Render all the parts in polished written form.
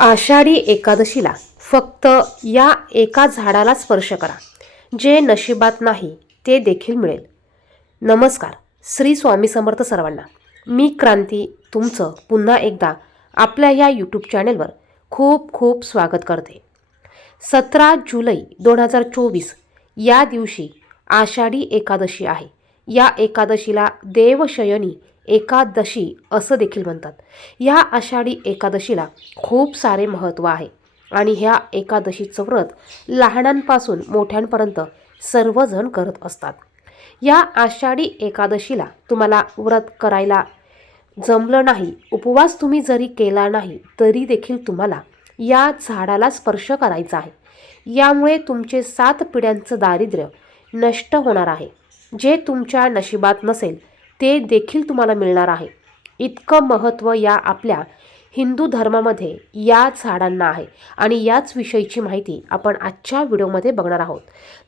आषाढी एकादशीला फक्त या एका झाडाला स्पर्श करा, जे नशिबात नाही ते देखील मिळेल. नमस्कार, श्री स्वामी समर्थ सर्वांना. मी क्रांती तुमचं पुन्हा एकदा आपल्या या यूट्यूब चॅनेलवर खूप खूप स्वागत करते. 17 जुलै 2024 या दिवशी आषाढी एकादशी आहे. या एकादशीला देवशयनी एकादशी असं देखील म्हणतात. या आषाढी एकादशीला खूप सारे महत्त्व आहे आणि ह्या एकादशीचं व्रत लहानांपासून मोठ्यांपर्यंत सर्वजण करत असतात. या आषाढी एकादशीला तुम्हाला व्रत करायला जमलं नाही, उपवास तुम्ही जरी केला नाही तरी देखील तुम्हाला या झाडाला स्पर्श करायचा आहे. यामुळे तुमचे 7 पिढ्यांचं दारिद्र्य नष्ट होणार आहे. जे तुमच्या नशिबात नसेल ते देखील तुम्हाला मिळणार आहे. इतकं महत्त्व या आपल्या हिंदू धर्मामध्ये या झाडांना आहे आणि याच विषयीची माहिती आपण आजच्या व्हिडिओमध्ये बघणार आहोत.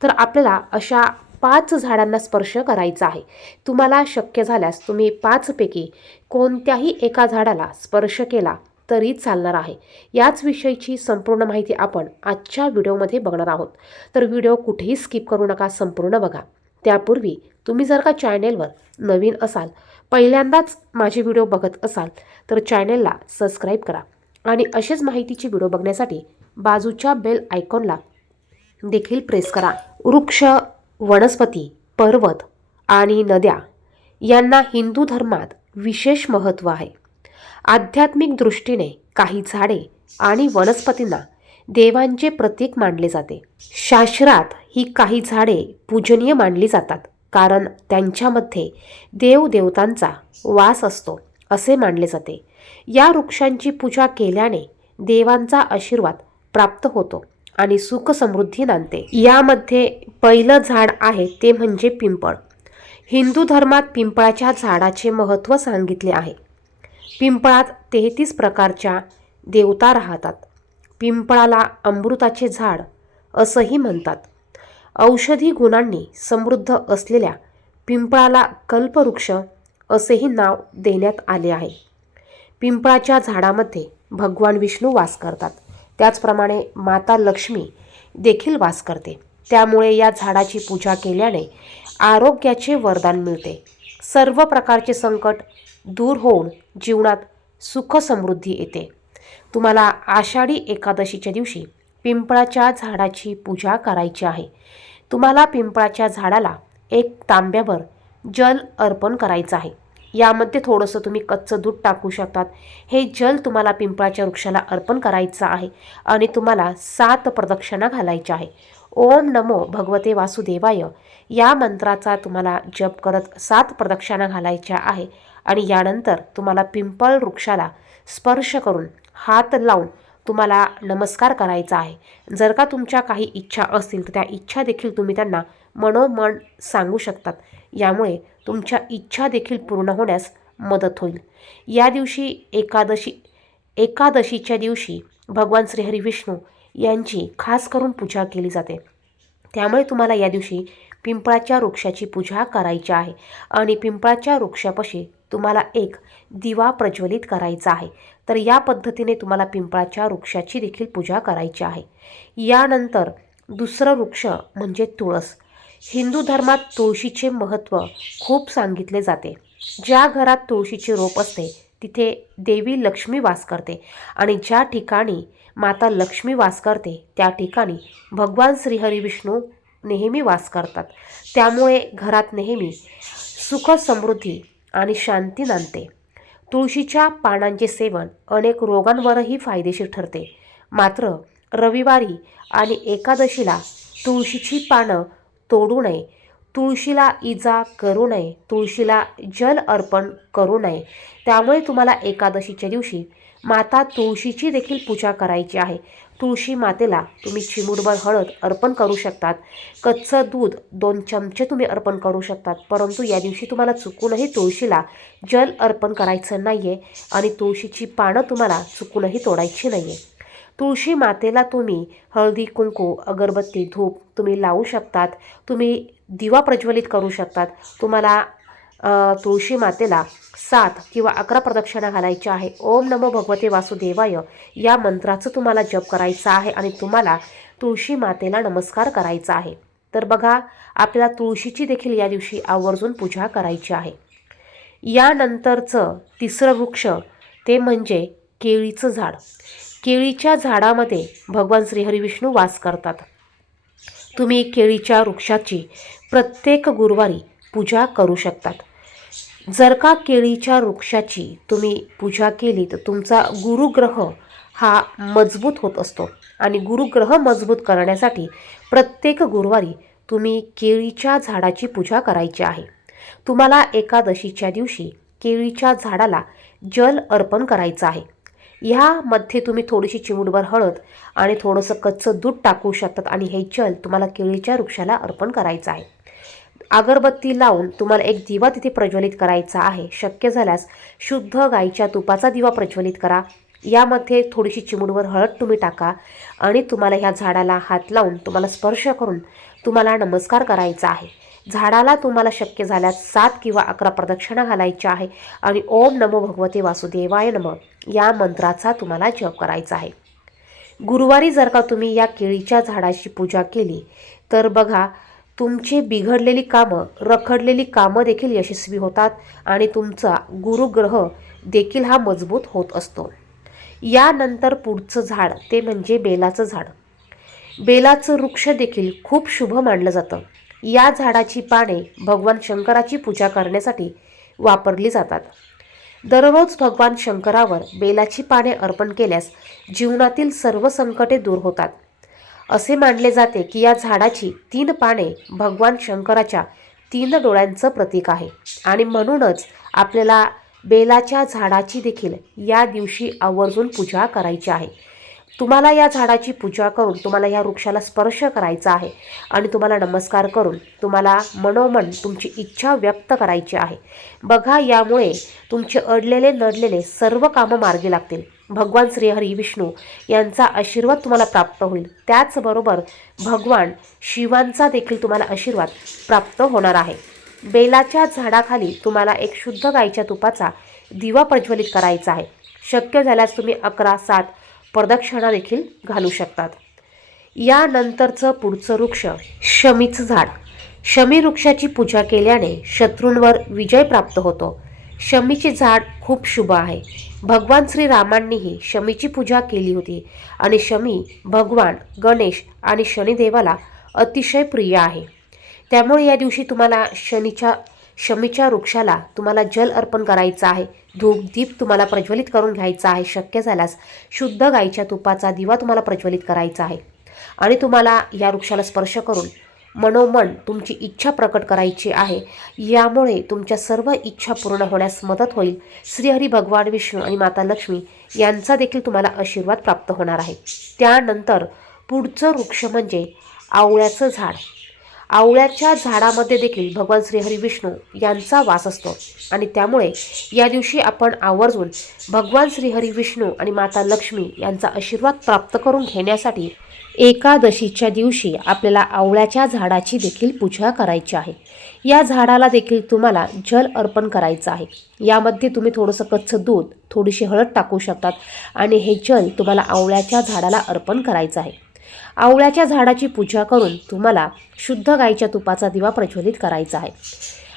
तर आपल्याला अशा 5 झाडांना स्पर्श करायचा आहे. तुम्हाला शक्य झाल्यास तुम्ही 5 पैकी कोणत्याही एका झाडाला स्पर्श केला तरी चालणार आहे. याच विषयीची संपूर्ण माहिती आपण आजच्या व्हिडिओमध्ये बघणार आहोत. तर व्हिडिओ कुठेही स्किप करू नका, संपूर्ण बघा. त्यापूर्वी तुम्ही जर का चॅनेलवर नवीन असाल, पहिल्यांदाच माझे व्हिडिओ बघत असाल तर चॅनेलला सबस्क्राईब करा आणि असेच माहितीची व्हिडिओ बघण्यासाठी बाजूच्या बेल आयकॉनला देखील प्रेस करा. वृक्ष, वनस्पती, पर्वत आणि नद्या यांना हिंदू धर्मात विशेष महत्त्व आहे. आध्यात्मिक दृष्टीने काही झाडे आणि वनस्पतींना देवांचे प्रतीक मानले जाते. शास्त्रात ही काही झाडे पूजनीय मानली जातात कारण त्यांच्यामध्ये देवदेवतांचा वास असतो असे मानले जाते. या वृक्षांची पूजा केल्याने देवांचा आशीर्वाद प्राप्त होतो आणि सुख समृद्धी नांदते. यामध्ये पहिलं झाड आहे ते म्हणजे पिंपळ. हिंदू धर्मात पिंपळाच्या झाडाचे महत्त्व सांगितले आहे. पिंपळात 33 प्रकारच्या देवता राहतात. पिंपळाला अमृताचे झाड असंही म्हणतात. औषधी गुणांनी समृद्ध असलेल्या पिंपळाला कल्पवृक्ष असेही नाव देण्यात आले आहे. पिंपळाच्या झाडामध्ये भगवान विष्णू वास करतात. त्याचप्रमाणे माता लक्ष्मी देखील वास करते. त्यामुळे या झाडाची पूजा केल्याने आरोग्याचे वरदान मिळते. सर्व प्रकारचे संकट दूर होऊन जीवनात सुख समृद्धी येते. तुम्हाला आषाढी एकादशीच्या दिवशी पिंपळाच्या झाडाची पूजा करायची आहे. तुम्हाला पिंपळाच्या झाडाला 1 तांब्यावर जल अर्पण करायचं आहे. यामध्ये थोडंसं तुम्ही कच्चं दूध टाकू शकतात. हे जल तुम्हाला पिंपळाच्या वृक्षाला अर्पण करायचं आहे आणि तुम्हाला 7 प्रदक्षिणा घालायच्या आहे. ओम नमो भगवते वासुदेवाय या मंत्राचा तुम्हाला जप करत 7 प्रदक्षिणा घालायच्या आहे आणि यानंतर तुम्हाला पिंपळ वृक्षाला स्पर्श करून हात लावून तुम्हाला नमस्कार करायचा आहे. जर का तुमच्या काही इच्छा असतील तर त्या इच्छा देखील तुम्ही त्यांना मनोमन सांगू शकतात. यामुळे तुमच्या इच्छा देखील पूर्ण होण्यास मदत होईल. या दिवशी एकादशीच्या दिवशी भगवान श्रीहरी विष्णू यांची खास करून पूजा केली जाते. त्यामुळे तुम्हाला या दिवशी पिंपळाच्या वृक्षाची पूजा करायची आहे आणि पिंपळाच्या वृक्षापाशी तुम्हाला एक दिवा प्रज्वलित करायचा आहे. तर या पद्धतीने तुम्हाला पिंपळाच्या वृक्षाची देखील पूजा करायची आहे. यानंतर दुसरं वृक्ष म्हणजे तुळस. हिंदू धर्मात तुळशीचे महत्त्व खूप सांगितले जाते. ज्या घरात तुळशीचे रोप असते तिथे देवी लक्ष्मी वास करते आणि ज्या ठिकाणी माता लक्ष्मी वास करते त्या ठिकाणी भगवान श्रीहरी विष्णू नेहमी वास करतात. त्यामुळे घरात नेहमी सुख समृद्धी आणि शांती नांदते. तुळशीच्या पानांचे सेवन अनेक रोगांवरही फायदेशीर ठरते. मात्र रविवारी आणि एकादशीला तुळशीची पानं तोडू नये, तुळशीला इजा करू नये, तुळशीला जल अर्पण करू नये. त्यामुळे तुम्हाला एकादशीच्या दिवशी माता तुळशीची देखील पूजा करायची आहे. तुळशी मातेला तुम्ही चिमूटभर हळद अर्पण करू शकतात. कच्चं दूध 2 चमचे तुम्ही अर्पण करू शकतात. परंतु या दिवशी तुम्हाला चुकूनही तुळशीला जल अर्पण करायचं नाही आहे आणि तुळशीची पानं तुम्हाला चुकूनही तोडायची नाही आहे. तुळशी मातेला तुम्ही हळदी, कुंकू, अगरबत्ती, धूप तुम्ही लावू शकतात. तुम्ही दिवा प्रज्वलित करू शकतात. तुम्हाला तुळशी मातेला 7 किंवा 11 प्रदक्षिणा घालायच्या आहे. ओम नमो भगवते वासुदेवाय या मंत्राचं तुम्हाला जप करायचा आहे आणि तुम्हाला तुळशी मातेला नमस्कार करायचा आहे. तर बघा, आपल्याला तुळशीची देखील या दिवशी आवर्जून पूजा करायची आहे. यानंतरचं तिसरं वृक्ष ते म्हणजे केळीचं झाड. केळीच्या झाडामध्ये भगवान श्रीहरी विष्णू वास करतात. तुम्ही केळीच्या वृक्षाची प्रत्येक गुरुवारी पूजा करू शकतात. जर का केळीच्या वृक्षाची तुम्ही पूजा केली तर तुमचा गुरुग्रह हा मजबूत होत असतो आणि गुरुग्रह मजबूत करण्यासाठी प्रत्येक गुरुवारी तुम्ही केळीच्या झाडाची पूजा करायची आहे. तुम्हाला एकादशीच्या दिवशी केळीच्या झाडाला जल अर्पण करायचं आहे. ह्यामध्ये तुम्ही थोडीशी चिमूटभर हळद आणि थोडंसं कच्चं दूध टाकू शकतात आणि हे जल तुम्हाला केळीच्या वृक्षाला अर्पण करायचं आहे. अगरबत्ती लावून तुम्हाला एक दिवा तिथे प्रज्वलित करायचा आहे. शक्य झाल्यास शुद्ध गाईच्या तुपाचा दिवा प्रज्वलित करा. यामध्ये थोडीशी चिमूटभर हळद तुम्ही टाका आणि तुम्हाला ह्या झाडाला हात लावून तुम्हाला स्पर्श करून तुम्हाला नमस्कार करायचा आहे. झाडाला तुम्हाला शक्य झाल्यास 7 किंवा 11 प्रदक्षिणा घालायच्या आहे आणि ओम नमो भगवते वासुदेवाय नमः या मंत्राचा तुम्हाला जप करायचा आहे. गुरुवारी जर का तुम्ही या केळीच्या झाडाची पूजा केली तर बघा, तुमची बिघडलेली कामं, रखडलेली कामं देखील यशस्वी होतात आणि तुमचा गुरुग्रह देखील हा मजबूत होत असतो. यानंतर पुढचं झाड ते म्हणजे बेलाचं झाड. बेलाचं वृक्ष देखील खूप शुभ मानलं जातं. या झाडाची पाने भगवान शंकराची पूजा करण्यासाठी वापरली जातात. दररोज भगवान शंकरावर बेलाची पाने अर्पण केल्यास जीवनातील सर्व संकटे दूर होतात. असे मानले जाते की या झाडाची 3 पाने भगवान शंकराच्या 3 डोळ्यांचं प्रतीक आहे आणि म्हणूनच आपल्याला बेलाच्या झाडाची देखील या दिवशी आवर्जून पूजा करायची आहे. तुम्हाला या झाडाची पूजा करून तुम्हाला या वृक्षाला स्पर्श करायचा आहे आणि तुम्हाला नमस्कार करून तुम्हाला मनोमन तुमची इच्छा व्यक्त करायची आहे. बघा, यामुळे तुमचे अडलेले नडलेले सर्व कामं मार्गी लागतील. भगवान श्रीहरी विष्णू यांचा आशीर्वाद तुम्हाला प्राप्त होईल. त्याचबरोबर भगवान शिवांचा देखील तुम्हाला आशीर्वाद प्राप्त होणार आहे. बेलाच्या झाडाखाली तुम्हाला एक शुद्ध गाईच्या तुपाचा दिवा प्रज्वलित करायचा आहे. शक्य झाल्यास तुम्ही 11-7 प्रदक्षिणा देखील घालू शकतात. यानंतरचं पुढचं वृक्ष शमीचं झाड. शमी वृक्षाची पूजा केल्याने शत्रूंवर विजय प्राप्त होतो. शमीचे झाड खूप शुभ आहे. भगवान श्रीरामांनीही शमीची पूजा केली होती आणि शमी भगवान गणेश आणि शनिदेवाला अतिशय प्रिय आहे. त्यामुळे या दिवशी तुम्हाला शमीच्या वृक्षाला तुम्हाला जल अर्पण करायचं आहे. धूप दीप तुम्हाला प्रज्वलित करून घ्यायचा आहे. शक्य झाल्यास शुद्ध गाईच्या तुपाचा दिवा तुम्हाला प्रज्वलित करायचा आहे आणि तुम्हाला या वृक्षाला स्पर्श करून मनोमन तुमची इच्छा प्रकट करायची आहे. यामुळे तुमच्या सर्व इच्छा पूर्ण होण्यास मदत होईल. श्रीहरी भगवान विष्णू आणि माता लक्ष्मी यांचा देखील तुम्हाला आशीर्वाद प्राप्त होणार आहे. त्यानंतर पुढचं वृक्ष म्हणजे आवळ्याचं झाड. आवळ्याच्या झाडामध्ये देखील भगवान श्रीहरी विष्णू यांचा वास असतो आणि त्यामुळे या दिवशी आपण आवर्जून भगवान श्रीहरी विष्णू आणि माता लक्ष्मी यांचा आशीर्वाद प्राप्त करून घेण्यासाठी एकादशीच्या दिवशी आपल्याला आवळ्याच्या झाडाची देखील पूजा करायची आहे. या झाडाला देखील तुम्हाला जल अर्पण करायचं आहे. यामध्ये तुम्ही थोडंसं कच्चं दूध, थोडीशी हळद टाकू शकतात आणि हे जल तुम्हाला आवळ्याच्या झाडाला अर्पण करायचं आहे. आवळ्याच्या झाडाची पूजा करून तुम्हाला शुद्ध गाईच्या तुपाचा दिवा प्रज्वलित करायचा आहे.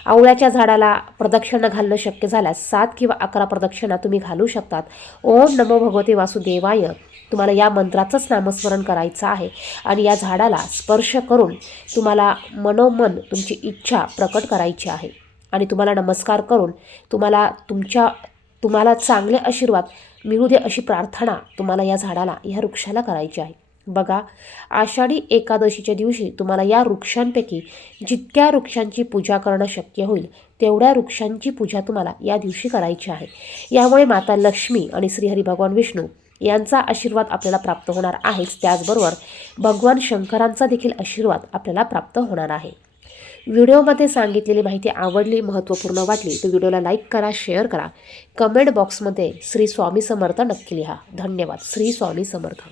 आवळ्याच्या झाडाला प्रदक्षिणा घालणं शक्य झाल्यास 7 किंवा 11 प्रदक्षिणा तुम्ही घालू शकतात. ओम नमो भगवते वासुदेवाय तुम्हाला या मंत्राचंच नामस्मरण करायचं आहे आणि या झाडाला स्पर्श करून तुम्हाला मनोमन तुमची इच्छा प्रकट करायची आहे आणि तुम्हाला नमस्कार करून तुम्हाला चांगले आशीर्वाद मिळू दे अशी प्रार्थना तुम्हाला या झाडाला, या वृक्षाला करायची आहे. बघा, आषाढी एकादशीच्या दिवशी तुम्हाला या वृक्षांपैकी जितक्या वृक्षांची पूजा करणं शक्य होईल तेवढ्या वृक्षांची पूजा तुम्हाला या दिवशी करायची आहे. यामुळे माता लक्ष्मी आणि श्रीहरी भगवान विष्णू यांचा आशीर्वाद आपल्याला प्राप्त होणार आहेच. त्याचबरोबर भगवान शंकरांचा देखील आशीर्वाद आपल्याला प्राप्त होणार आहे. व्हिडिओमध्ये सांगितलेली माहिती आवडली, महत्त्वपूर्ण वाटली तर व्हिडिओला लाईक करा, शेअर करा. कमेंट बॉक्समध्ये श्री स्वामी समर्थ नक्की लिहा. धन्यवाद. श्री स्वामी समर्थ.